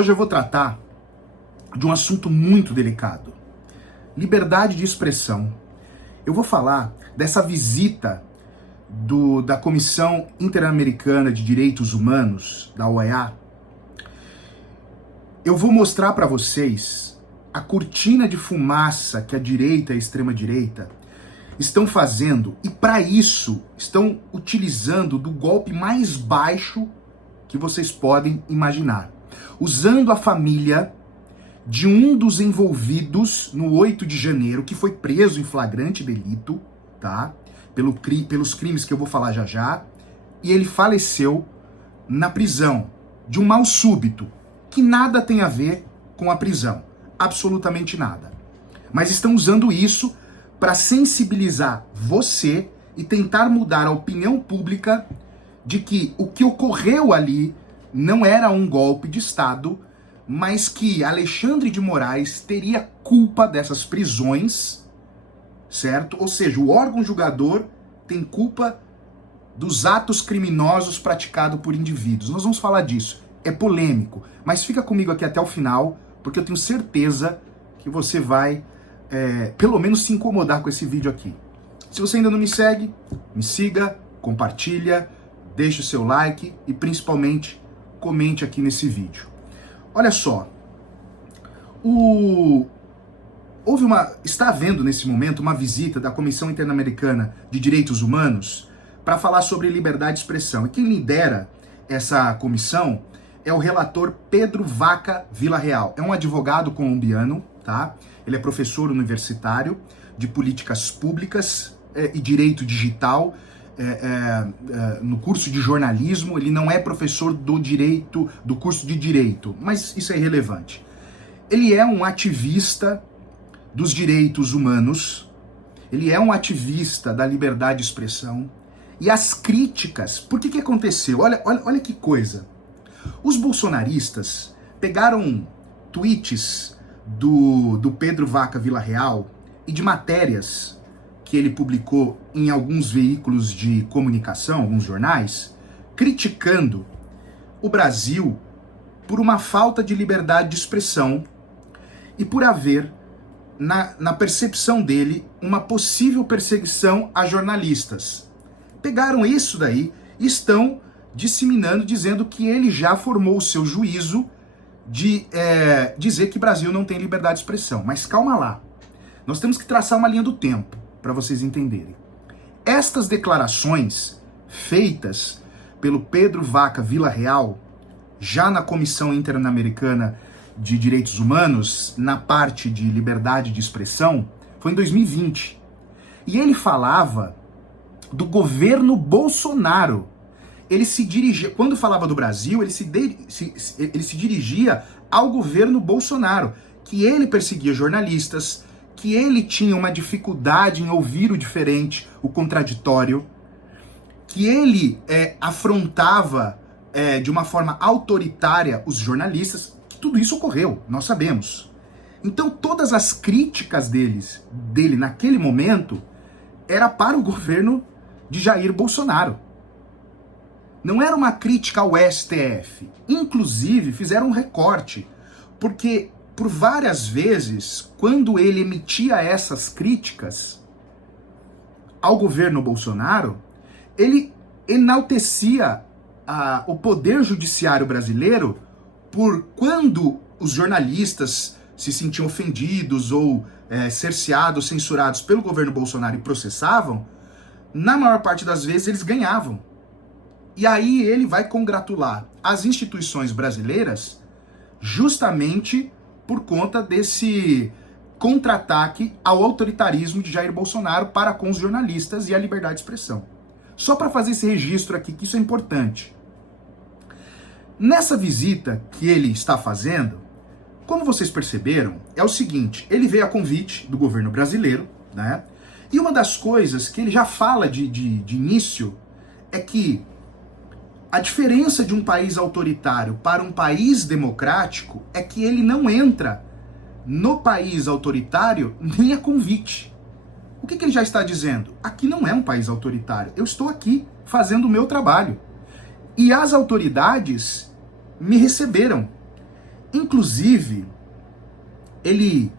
Hoje eu vou tratar de um assunto muito delicado. Liberdade de expressão. Eu vou falar dessa visita da Comissão Interamericana de Direitos Humanos, da OEA. Eu vou mostrar para vocês a cortina de fumaça que a direita e a extrema-direita estão fazendo, e para isso estão utilizando do golpe mais baixo que vocês podem imaginar. Usando a família de um dos envolvidos no 8 de janeiro, que foi preso em flagrante delito, tá? Pelos crimes que eu vou falar já já, e ele faleceu na prisão de um mal súbito, que nada tem a ver com a prisão, absolutamente nada. Mas estão usando isso para sensibilizar você e tentar mudar a opinião pública de que o que ocorreu ali não era um golpe de Estado, mas que Alexandre de Moraes teria culpa dessas prisões, certo? Ou seja, o órgão julgador tem culpa dos atos criminosos praticados por indivíduos. Nós vamos falar disso. É polêmico, mas fica comigo aqui até o final, porque eu tenho certeza que você vai, pelo menos, se incomodar com esse vídeo aqui. Se você ainda não me segue, me siga, compartilha, deixe o seu like e, principalmente, comente aqui nesse vídeo. Olha só, está havendo nesse momento uma visita da Comissão Interamericana de Direitos Humanos para falar sobre liberdade de expressão. E quem lidera essa comissão é o relator Pedro Vaca Villarreal. É um advogado colombiano, tá? Ele é professor universitário de políticas públicas e direito digital, no curso de jornalismo. Ele não é professor do curso de direito, mas isso é irrelevante. Ele é um ativista dos direitos humanos, ele é um ativista da liberdade de expressão, e as críticas, por que aconteceu? Olha que coisa. Os bolsonaristas pegaram tweets do Pedro Vaca Villarreal e de matérias que ele publicou em alguns veículos de comunicação, alguns jornais, criticando o Brasil por uma falta de liberdade de expressão e por haver, na percepção dele, uma possível perseguição a jornalistas. Pegaram isso daí e estão disseminando, dizendo que ele já formou o seu juízo de dizer que o Brasil não tem liberdade de expressão. Mas calma lá, nós temos que traçar uma linha do tempo para vocês entenderem. Estas declarações feitas pelo Pedro Vaca Villarreal, já na Comissão Interamericana de Direitos Humanos, na parte de liberdade de expressão, foi em 2020. E ele falava do governo Bolsonaro. Ele se dirigia, quando falava do Brasil, ele se dirigia ao governo Bolsonaro, que ele perseguia jornalistas, que ele tinha uma dificuldade em ouvir o diferente, o contraditório, que ele afrontava de uma forma autoritária os jornalistas. Tudo isso ocorreu, nós sabemos. Então todas as críticas dele naquele momento era para o governo de Jair Bolsonaro. Não era uma crítica ao STF. Inclusive fizeram um recorte, porque por várias vezes, quando ele emitia essas críticas ao governo Bolsonaro, ele enaltecia o poder judiciário brasileiro por quando os jornalistas se sentiam ofendidos ou cerceados, censurados pelo governo Bolsonaro e processavam, na maior parte das vezes eles ganhavam. E aí ele vai congratular as instituições brasileiras justamente por conta desse contra-ataque ao autoritarismo de Jair Bolsonaro para com os jornalistas e a liberdade de expressão. Só para fazer esse registro aqui, que isso é importante. Nessa visita que ele está fazendo, como vocês perceberam, é o seguinte: ele veio a convite do governo brasileiro, né? E uma das coisas que ele já fala de início é que a diferença de um país autoritário para um país democrático é que ele não entra no país autoritário nem a convite. O que ele já está dizendo? Aqui não é um país autoritário. Eu estou aqui fazendo o meu trabalho. E as autoridades me receberam. Inclusive, ele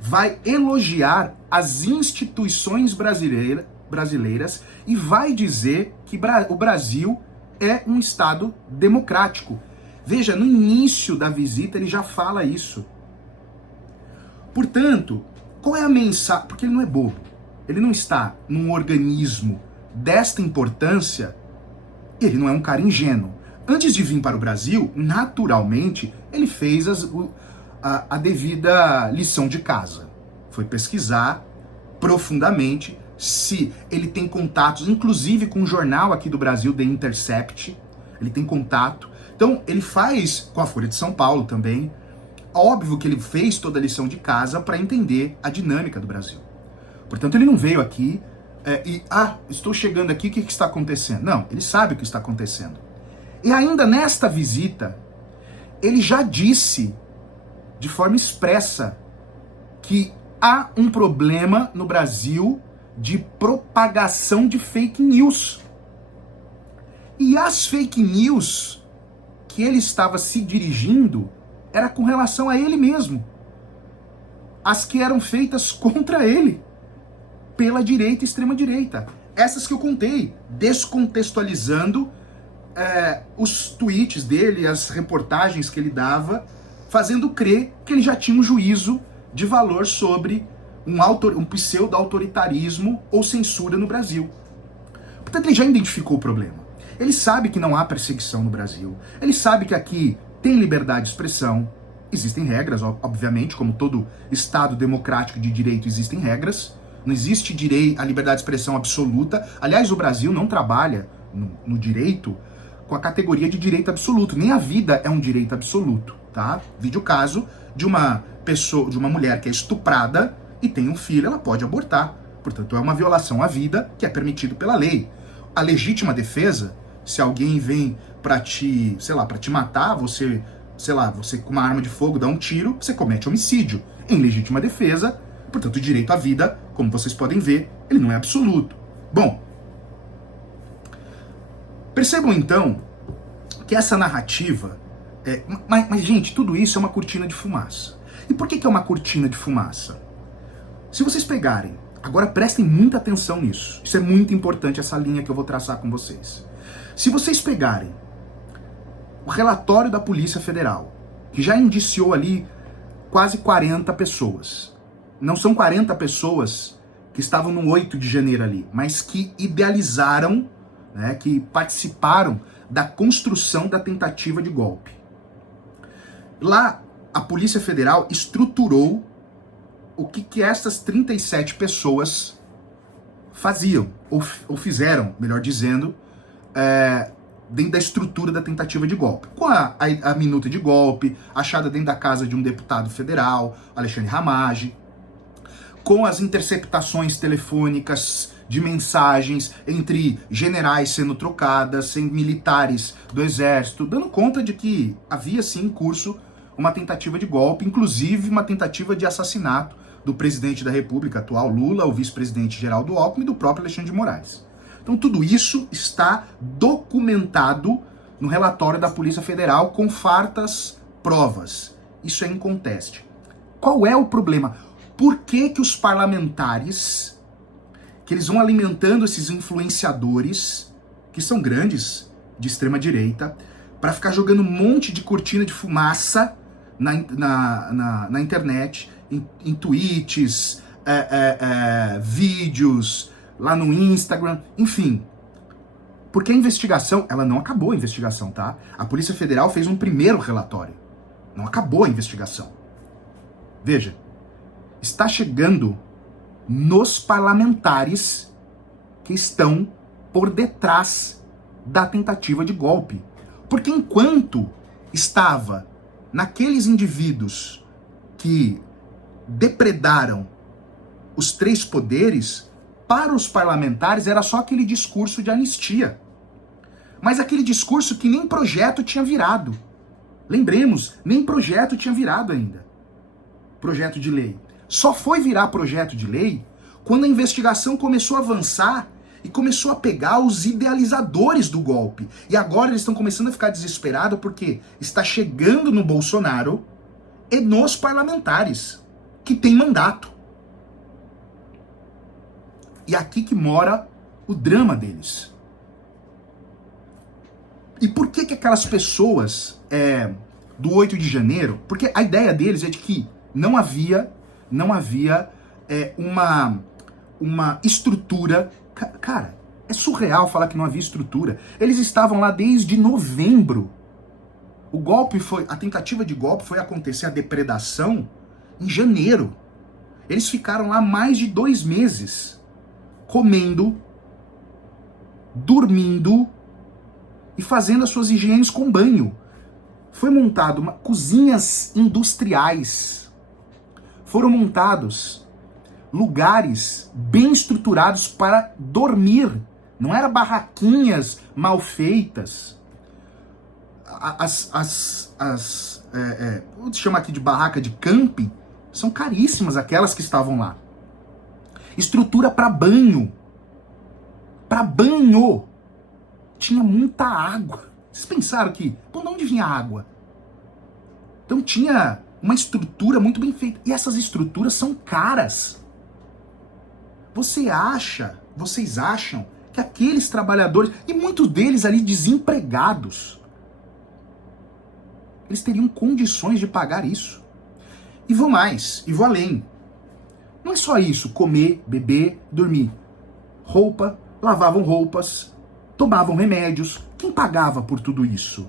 vai elogiar as instituições brasileiras e vai dizer que o Brasil é um Estado democrático. Veja, no início da visita ele já fala isso. Portanto, qual é a mensagem? Porque ele não é bobo. Ele não está num organismo desta importância, ele não é um cara ingênuo. Antes de vir para o Brasil, naturalmente, ele fez a devida lição de casa. Foi pesquisar profundamente se ele tem contatos, inclusive com um jornal aqui do Brasil, The Intercept, ele tem contato. Então, ele faz com a Folha de São Paulo também. Óbvio que ele fez toda a lição de casa para entender a dinâmica do Brasil. Portanto, ele não veio aqui estou chegando aqui, o que está acontecendo? Não, ele sabe o que está acontecendo. E ainda nesta visita, ele já disse de forma expressa que há um problema no Brasil de propagação de fake news. E as fake news que ele estava se dirigindo era com relação a ele mesmo. As que eram feitas contra ele, pela direita e extrema-direita. Essas que eu contei, descontextualizando os tweets dele, as reportagens que ele dava, fazendo crer que ele já tinha um juízo de valor sobre um pseudo-autoritarismo ou censura no Brasil. Portanto, ele já identificou o problema. Ele sabe que não há perseguição no Brasil. Ele sabe que aqui tem liberdade de expressão. Existem regras, obviamente, como todo Estado democrático de direito existem regras. Não existe a liberdade de expressão absoluta. Aliás, o Brasil não trabalha no direito com a categoria de direito absoluto. Nem a vida é um direito absoluto, tá? Vide o caso de uma pessoa, de uma mulher que é estuprada e tem um filho, ela pode abortar. Portanto, é uma violação à vida que é permitido pela lei. A legítima defesa, se alguém vem para te matar, você com uma arma de fogo dá um tiro, você comete homicídio. Em legítima defesa, portanto, o direito à vida, como vocês podem ver, ele não é absoluto. Bom, percebam então que essa narrativa... Mas, gente, tudo isso é uma cortina de fumaça. E por que é uma cortina de fumaça? Se vocês pegarem, agora prestem muita atenção nisso. Isso é muito importante, essa linha que eu vou traçar com vocês. Se vocês pegarem o relatório da Polícia Federal, que já indiciou ali quase 40 pessoas. Não são 40 pessoas que estavam no 8 de janeiro ali, mas que idealizaram, né, que participaram da construção da tentativa de golpe. Lá, a Polícia Federal estruturou o que essas 37 pessoas faziam, ou fizeram, melhor dizendo, dentro da estrutura da tentativa de golpe. Com a minuta de golpe, achada dentro da casa de um deputado federal, Alexandre Ramagem, com as interceptações telefônicas de mensagens entre generais sendo trocadas, em militares do exército, dando conta de que havia sim em curso uma tentativa de golpe, inclusive uma tentativa de assassinato do presidente da República atual, Lula, o vice-presidente Geraldo Alckmin e do próprio Alexandre de Moraes. Então tudo isso está documentado no relatório da Polícia Federal com fartas provas. Isso é inconteste. Qual é o problema? Por que os parlamentares, que eles vão alimentando esses influenciadores, que são grandes, de extrema direita, para ficar jogando um monte de cortina de fumaça na internet, em tweets, vídeos, lá no Instagram, enfim. Porque a investigação, ela não acabou a investigação, tá? A Polícia Federal fez um primeiro relatório. Não acabou a investigação. Veja, está chegando nos parlamentares que estão por detrás da tentativa de golpe. Porque enquanto estava naqueles indivíduos que depredaram os três poderes, para os parlamentares era só aquele discurso de anistia. Mas aquele discurso que nem projeto tinha virado. Lembremos, nem projeto tinha virado ainda. Projeto de lei. Só foi virar projeto de lei quando a investigação começou a avançar e começou a pegar os idealizadores do golpe. E agora eles estão começando a ficar desesperados porque está chegando no Bolsonaro e nos parlamentares, que têm mandato. E aqui que mora o drama deles. E por que aquelas pessoas do 8 de janeiro, porque a ideia deles é de que não havia uma estrutura. Cara, é surreal falar que não havia estrutura. Eles estavam lá desde novembro. A tentativa de golpe foi acontecer, a depredação, em janeiro. Eles ficaram lá mais de 2 meses, comendo, dormindo e fazendo as suas higienes com banho. Foi montado cozinhas industriais. Foram montados lugares bem estruturados para dormir. Não eram barraquinhas mal feitas. Vou chamar aqui de barraca de camping, são caríssimas aquelas que estavam lá. Estrutura para banho. Para banho. Tinha muita água. Vocês pensaram que, de onde vinha a água? Então tinha uma estrutura muito bem feita. E essas estruturas são caras. Vocês acham que aqueles trabalhadores, e muitos deles ali desempregados, eles teriam condições de pagar isso? E vou mais, e vou além. Não é só isso, comer, beber, dormir. Roupa, lavavam roupas, tomavam remédios. Quem pagava por tudo isso?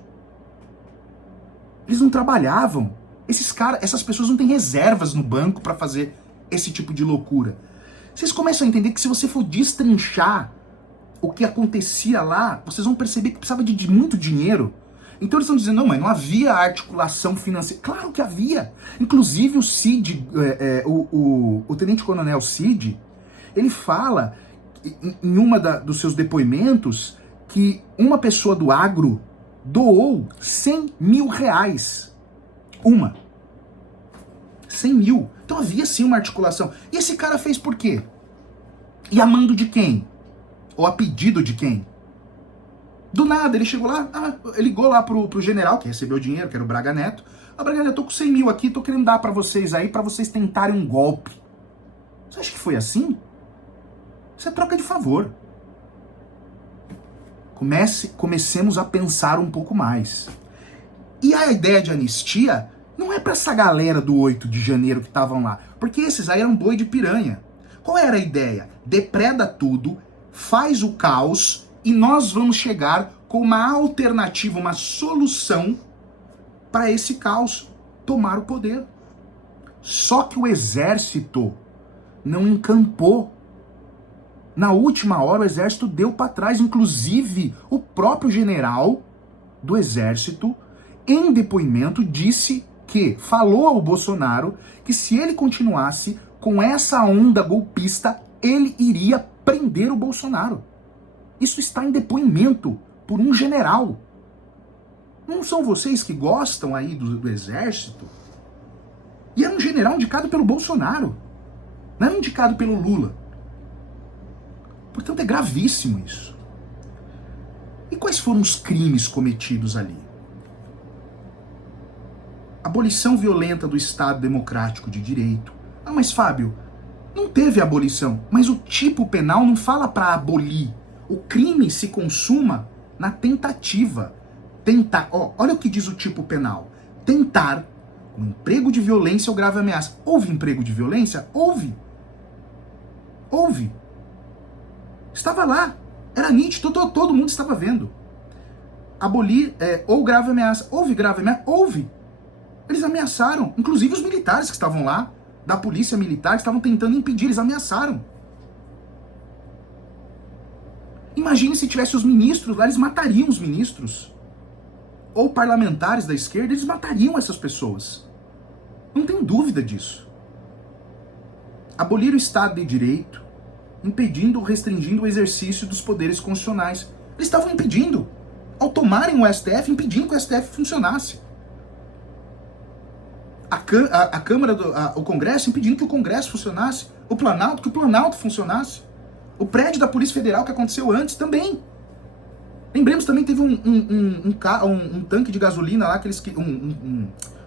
Eles não trabalhavam. Essas pessoas não têm reservas no banco para fazer esse tipo de loucura. Vocês começam a entender que se você for destrinchar o que acontecia lá, vocês vão perceber que precisava de muito dinheiro. Então eles estão dizendo, não, mas não havia articulação financeira. Claro que havia. Inclusive o Cid, o tenente-coronel Cid, ele fala em uma dos seus depoimentos que uma pessoa do agro doou 100 mil reais. 100 mil. Então havia sim uma articulação. E esse cara fez por quê? E a mando de quem? Ou a pedido de quem? Do nada, ele chegou lá, ele ligou lá pro general, que recebeu o dinheiro, que era o Braga Neto. Braga Neto, eu tô com 100 mil aqui, tô querendo dar pra vocês aí, pra vocês tentarem um golpe. Você acha que foi assim? Isso é troca de favor. Comecemos a pensar um pouco mais. E a ideia de anistia não é pra essa galera do 8 de janeiro que estavam lá, porque esses aí eram boi de piranha. Qual era a ideia? Depreda tudo, faz o caos e nós vamos chegar com uma alternativa, uma solução para esse caos tomar o poder. Só que o exército não encampou. Na última hora o exército deu para trás, inclusive o próprio general do exército, em depoimento, falou ao Bolsonaro que se ele continuasse com essa onda golpista, ele iria prender o Bolsonaro. Isso está em depoimento por um general. Não são vocês que gostam aí do exército? E era um general indicado pelo Bolsonaro, não era indicado pelo Lula. Portanto, é gravíssimo isso. E quais foram os crimes cometidos ali? Abolição violenta do Estado Democrático de Direito. Mas Fábio, não teve abolição. Mas o tipo penal não fala para abolir. O crime se consuma na tentativa. Olha o que diz o tipo penal. Tentar, com emprego de violência ou grave ameaça. Houve emprego de violência? Houve. Estava lá. Era nítido, todo mundo estava vendo. Abolir ou grave ameaça. Houve grave ameaça? Houve. Eles ameaçaram, inclusive os militares que estavam lá, da polícia militar, que estavam tentando impedir, eles ameaçaram. Imagine se tivesse os ministros lá, eles matariam os ministros. Ou parlamentares da esquerda, eles matariam essas pessoas. Não tem dúvida disso. Abolir o Estado de Direito, impedindo ou restringindo o exercício dos poderes constitucionais. Eles estavam impedindo. Ao tomarem o STF, impedindo que o STF funcionasse. A Câmara, o Congresso impedindo que o Congresso funcionasse. O Planalto, que o Planalto funcionasse. O prédio da Polícia Federal que aconteceu antes também. Lembremos também que teve um tanque de gasolina lá,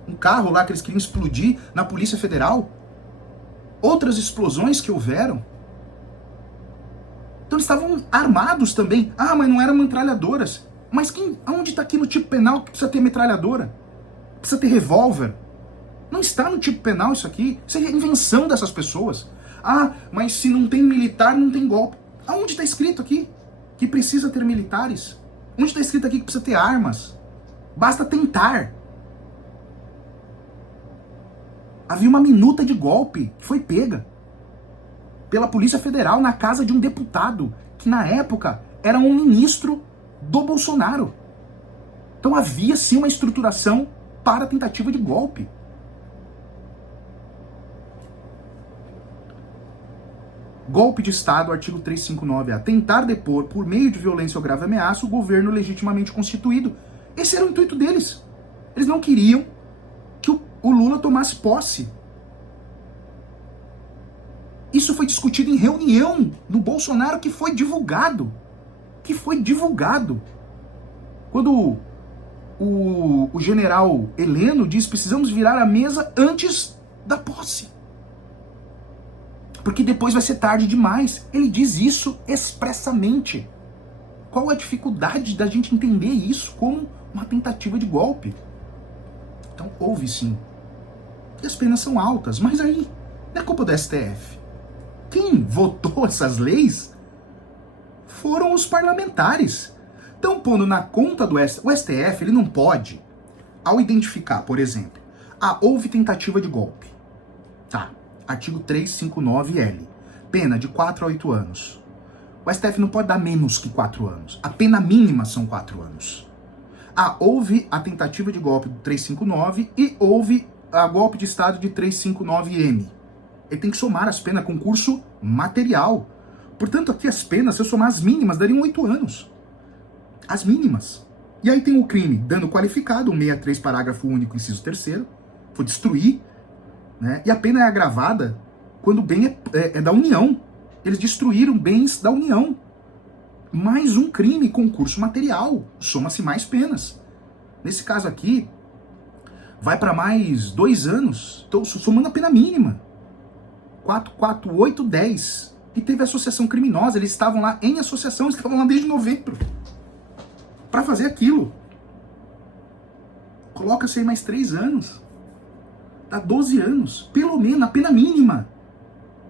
um carro lá que eles queriam explodir na Polícia Federal. Outras explosões que houveram. Então eles estavam armados também. Ah, mas não eram metralhadoras. Mas aonde está aqui no tipo penal que precisa ter metralhadora? Precisa ter revólver? Não está no tipo penal isso aqui. Isso é invenção dessas pessoas. Ah, mas se não tem militar, não tem golpe. Aonde está escrito aqui que precisa ter militares? Onde está escrito aqui que precisa ter armas? Basta tentar. Havia uma minuta de golpe que foi pega pela Polícia Federal na casa de um deputado, que na época era um ministro do Bolsonaro. Então havia sim uma estruturação para a tentativa de golpe. Golpe de Estado, artigo 359A. Tentar depor, por meio de violência ou grave ameaça, o governo legitimamente constituído. Esse era o intuito deles. Eles não queriam que o Lula tomasse posse. Isso foi discutido em reunião do Bolsonaro que foi divulgado. Quando o general Heleno diz: precisamos virar a mesa antes da posse, porque depois vai ser tarde demais. Ele diz isso expressamente. Qual a dificuldade da gente entender isso como uma tentativa de golpe? Então houve sim. E as penas são altas, mas aí não é culpa do STF. Quem votou essas leis foram os parlamentares. Então, pondo na conta do STF, o STF ele não pode, ao identificar, por exemplo, houve tentativa de golpe. Tá, artigo 359L, pena de 4 a 8 anos. O STF não pode dar menos que 4 anos. A pena mínima são 4 anos. Houve a tentativa de golpe do 359 e houve a golpe de Estado de 359M. Ele tem que somar as penas, concurso material. Portanto, aqui as penas, se eu somar as mínimas, dariam 8 anos. As mínimas. E aí tem o crime dano qualificado, 163, parágrafo único, inciso 3º, foi destruir, né? E a pena é agravada quando o bem é da União. Eles destruíram bens da União. Mais um crime, concurso material, soma-se mais penas. Nesse caso aqui, vai para mais 2 anos, estou somando a pena mínima. 4, 4, 8, 10. E teve associação criminosa, eles estavam lá em associação, eles estavam lá desde novembro para fazer aquilo. Coloca-se aí mais 3 anos. Dá 12 anos, pelo menos, a pena mínima.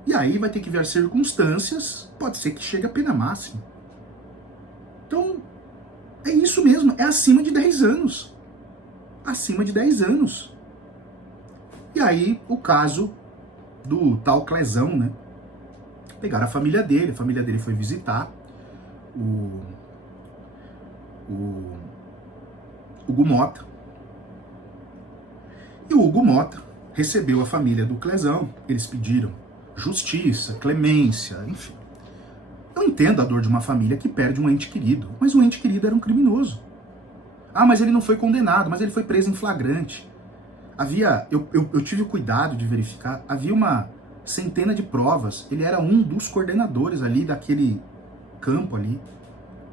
E aí vai ter que ver as circunstâncias, pode ser que chegue a pena máxima. Então, é isso mesmo, é acima de 10 anos. Acima de 10 anos. E aí, o caso do tal Clezão, né? Pegaram a família dele foi visitar o Hugo Mota. E o Hugo Mota recebeu a família do Clezão, eles pediram justiça, clemência, enfim. Eu entendo a dor de uma família que perde um ente querido, mas o ente querido era um criminoso. Mas ele não foi condenado, mas ele foi preso em flagrante. Eu tive o cuidado de verificar, havia uma centena de provas, ele era um dos coordenadores ali daquele campo ali.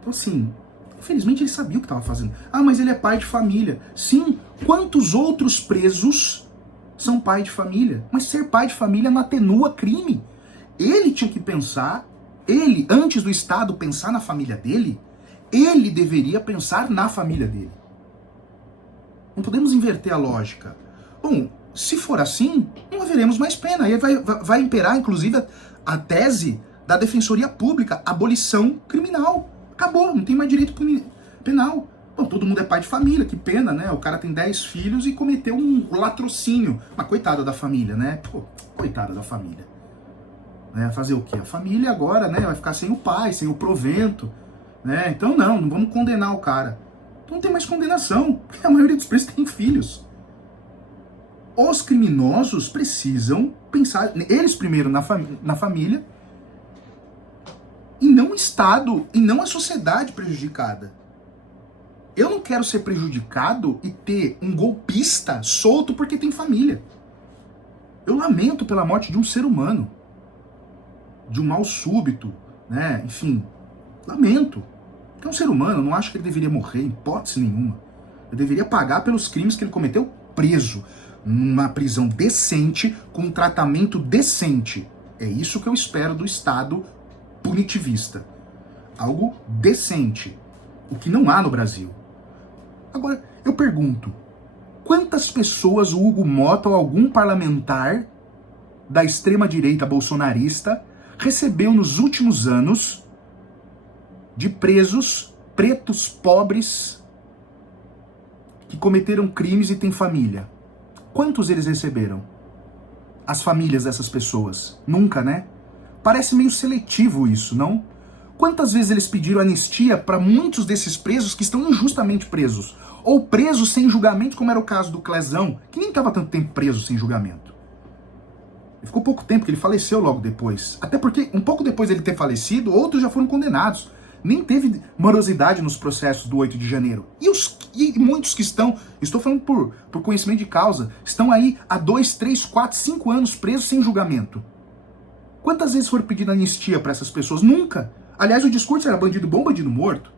Então assim, infelizmente ele sabia o que estava fazendo. Mas ele é pai de família. Sim, quantos outros presos são pai de família? Mas ser pai de família não atenua crime. Ele tinha que pensar, antes do Estado pensar na família dele, ele deveria pensar na família dele. Não podemos inverter a lógica. Bom, se for assim, não haveremos mais pena. Aí vai imperar, inclusive, a tese da Defensoria Pública, abolição criminal. Acabou, não tem mais direito penal. Bom, todo mundo é pai de família, que pena, né? O cara tem 10 filhos e cometeu um latrocínio. Mas coitada da família, né? Pô, coitada da família. Fazer o quê? A família agora, né, vai ficar sem o pai, sem o provento, né? Então não vamos condenar o cara. Então não tem mais condenação, porque a maioria dos presos tem filhos. Os criminosos precisam pensar, eles primeiro na família, e não o Estado, e não a sociedade prejudicada. Eu não quero ser prejudicado e ter um golpista solto porque tem família. Eu lamento pela morte de um ser humano, de um mal súbito, né? Enfim, lamento. Porque é um ser humano, eu não acho que ele deveria morrer, em hipótese nenhuma. Eu deveria pagar pelos crimes que ele cometeu, preso numa prisão decente, com um tratamento decente. É isso que eu espero do Estado punitivista. Algo decente. O que não há no Brasil. Agora, eu pergunto, quantas pessoas o Hugo Mota ou algum parlamentar da extrema-direita bolsonarista recebeu nos últimos anos de presos pretos pobres que cometeram crimes e têm família? Quantos eles receberam? As famílias dessas pessoas? Nunca, né? Parece meio seletivo isso, não? Quantas vezes eles pediram anistia para muitos desses presos que estão injustamente presos? Ou presos sem julgamento, como era o caso do Clezão, que nem estava tanto tempo preso sem julgamento. Ele ficou pouco tempo, porque ele faleceu logo depois. Até porque, um pouco depois dele ter falecido, outros já foram condenados. Nem teve morosidade nos processos do 8 de janeiro. E muitos que estão, estou falando por conhecimento de causa, estão aí há 2, 3, 4, 5 anos presos sem julgamento. Quantas vezes foram pedindo anistia para essas pessoas? Nunca. Aliás, o discurso era bandido bom, bandido morto.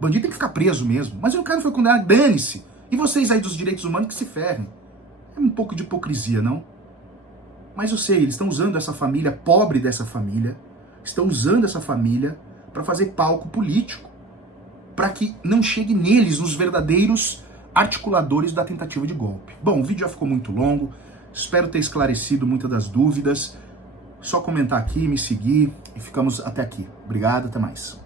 Bandido tem que ficar preso mesmo. Mas o cara foi condenado, dane-se. E vocês aí dos direitos humanos que se ferrem. É um pouco de hipocrisia, não? Mas eu sei, eles estão usando essa família, pobre dessa família, estão usando essa família para fazer palco político, para que não chegue neles os verdadeiros articuladores da tentativa de golpe. Bom, o vídeo já ficou muito longo, espero ter esclarecido muitas das dúvidas. Só comentar aqui, me seguir e ficamos até aqui. Obrigado, até mais.